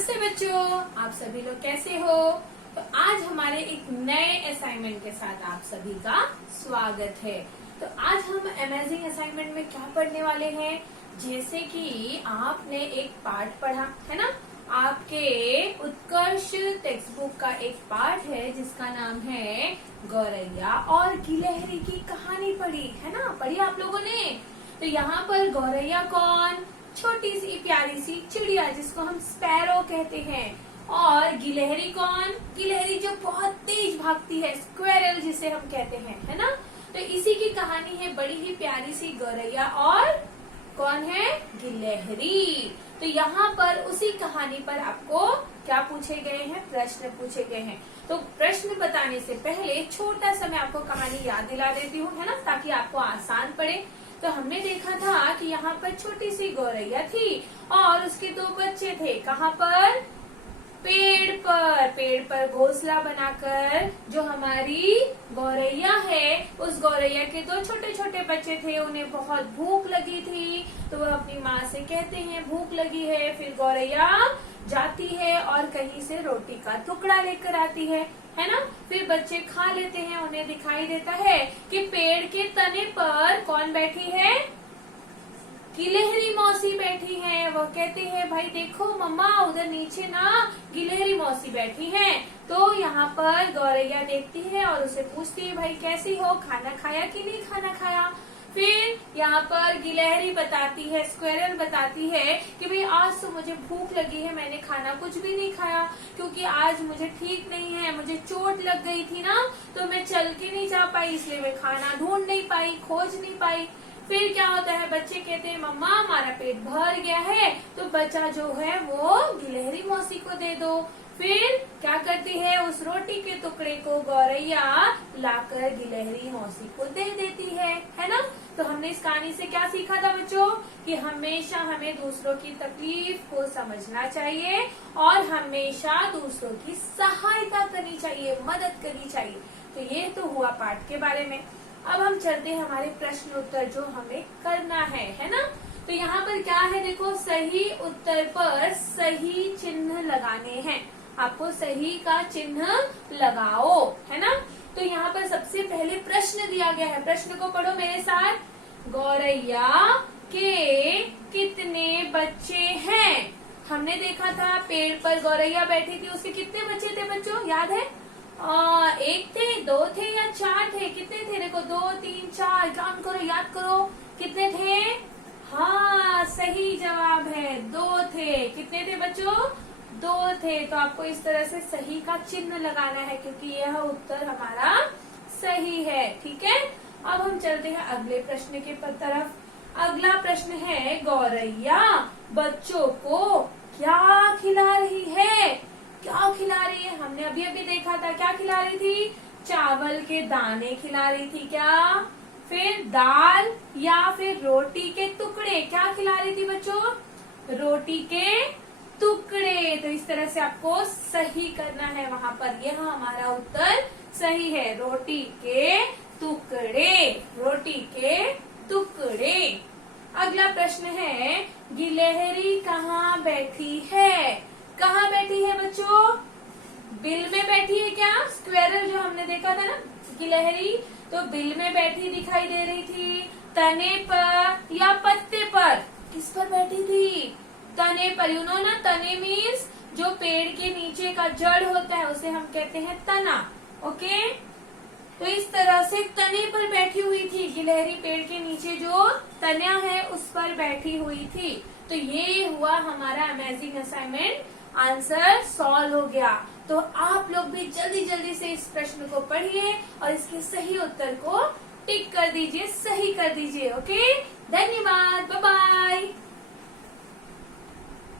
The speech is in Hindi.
नमस्ते बच्चों, आप सभी लोग कैसे हो। तो आज हमारे एक नए असाइनमेंट के साथ आप सभी का स्वागत है। तो आज हम अमेजिंग असाइनमेंट में क्या पढ़ने वाले हैं, जैसे कि आपने एक पाठ पढ़ा है ना, आपके उत्कर्ष टेक्स्ट बुक का एक पाठ है जिसका नाम है गौरैया और गिलहरी की कहानी पढ़ी है ना, पढ़ी आप लोगों ने। तो यहाँ पर गौरैया कौन, छोटी सी प्यारी सी चिड़िया जिसको हम स्पैरो कहते हैं, और गिलहरी कौन, गिलहरी जो बहुत तेज भागती है, स्क्वेरल जिसे हम कहते हैं है ना। तो इसी की कहानी है बड़ी ही प्यारी सी गौरैया और कौन है, गिलहरी। तो यहाँ पर उसी कहानी पर आपको क्या पूछे गए हैं, प्रश्न पूछे गए हैं। तो प्रश्न बताने से पहले छोटा सा मैं आपको कहानी याद दिला देती हूँ है ना, ताकि आपको आसान पड़े। तो हमने देखा था कि यहाँ पर छोटी सी गौरैया थी और उसके दो बच्चे थे। कहाँ पर, पेड़ पर घोंसला बनाकर जो हमारी गौरैया है, उस गौरैया के दो छोटे छोटे बच्चे थे। उन्हें बहुत भूख लगी थी तो वह अपनी माँ से कहते हैं भूख लगी है। फिर गौरैया जाती है और कहीं से रोटी का टुकड़ा लेकर आती है ना। फिर बच्चे खा लेते हैं। उन्हें दिखाई देता है कि पेड़ के तने पर कौन बैठी है, गिलहरी मौसी बैठी है। वो कहते हैं भाई देखो मम्मा, उधर नीचे ना गिलहरी मौसी बैठी है। तो यहाँ पर गौरैया देखती है और उसे पूछती है भाई कैसी हो, खाना खाया कि नहीं खाना खाया। फिर यहाँ पर गिलहरी बताती है, स्क्वेरल बताती है कि भाई आज तो मुझे भूख लगी है, मैंने खाना कुछ भी नहीं खाया क्योंकि आज मुझे ठीक नहीं है, मुझे चोट लग गई थी ना, तो मैं चल के नहीं जा पाई, इसलिए मैं खाना ढूंढ नहीं पाई, खोज नहीं पाई। फिर क्या होता है, बच्चे कहते हैं मम्मा हमारा पेट भर गया है, तो बच्चा जो है वो गिलहरी मौसी को दे दो। फिर क्या करती है, उस रोटी के टुकड़े को गौरैया लाकर गिलहरी मौसी को दे देती है ना। तो हमने इस कहानी से क्या सीखा था बच्चों, कि हमेशा हमें दूसरों की तकलीफ को समझना चाहिए और हमेशा दूसरों की सहायता करनी चाहिए, मदद करनी चाहिए। तो ये तो हुआ पाठ के बारे में। अब हम चलते हैं हमारे प्रश्न उत्तर जो हमें करना है ना। तो यहाँ पर क्या है, देखो सही उत्तर पर सही चिन्ह लगाने हैं, आपको सही का चिन्ह लगाओ है ना। तो यहाँ पर सबसे पहले प्रश्न दिया गया है, प्रश्न को पढ़ो मेरे साथ। गौरैया के कितने बच्चे हैं। हमने देखा था पेड़ पर गौरैया बैठी थी, उसके कितने बच्चे थे बच्चों, याद है। एक थे, दो थे या चार थे, कितने थे, देखो 2 3 4, काउंट करो, याद करो कितने थे। हाँ सही जवाब है, 2 थे। कितने थे बच्चों, 2 थे। तो आपको इस तरह से सही का चिन्ह लगाना है क्योंकि यह उत्तर हमारा सही है, ठीक है। अब हम चलते हैं अगले प्रश्न के तरफ। अगला प्रश्न है, गौरैया बच्चों को क्या खिला रही है, क्या खिला रही है। हमने अभी अभी देखा था क्या खिला रही थी, चावल के दाने खिला रही थी क्या, फिर दाल या फिर रोटी के टुकड़े, क्या खिला रही थी बच्चों, रोटी के टुकड़े। तो इस तरह से आपको सही करना है वहाँ पर, यह हमारा उत्तर सही है, रोटी के टुकड़े, रोटी के टुकड़े। अगला प्रश्न है, गिलहरी कहाँ बैठी है, कहाँ बैठी है बच्चों, बिल में बैठी है क्या, स्क्वेरल जो हमने देखा था ना गिलहरी, तो बिल में बैठी दिखाई दे रही थी, तने पर या पत्ते पर, किस पर बैठी थी, तने पर। यू नो ना, तने मीन्स जो पेड़ के नीचे का जड़ होता है उसे हम कहते हैं तना, ओके। तो इस तरह से तने पर बैठी हुई थी गिलहरी, पेड़ के नीचे जो तना है उस पर बैठी हुई थी। तो ये हुआ हमारा अमेजिंग असाइनमेंट, आंसर सॉल्व हो गया। तो आप लोग भी जल्दी जल्दी से इस प्रश्न को पढ़िए और इसके सही उत्तर को टिक कर दीजिए, सही कर दीजिए, ओके। धन्यवाद, बाय बाय।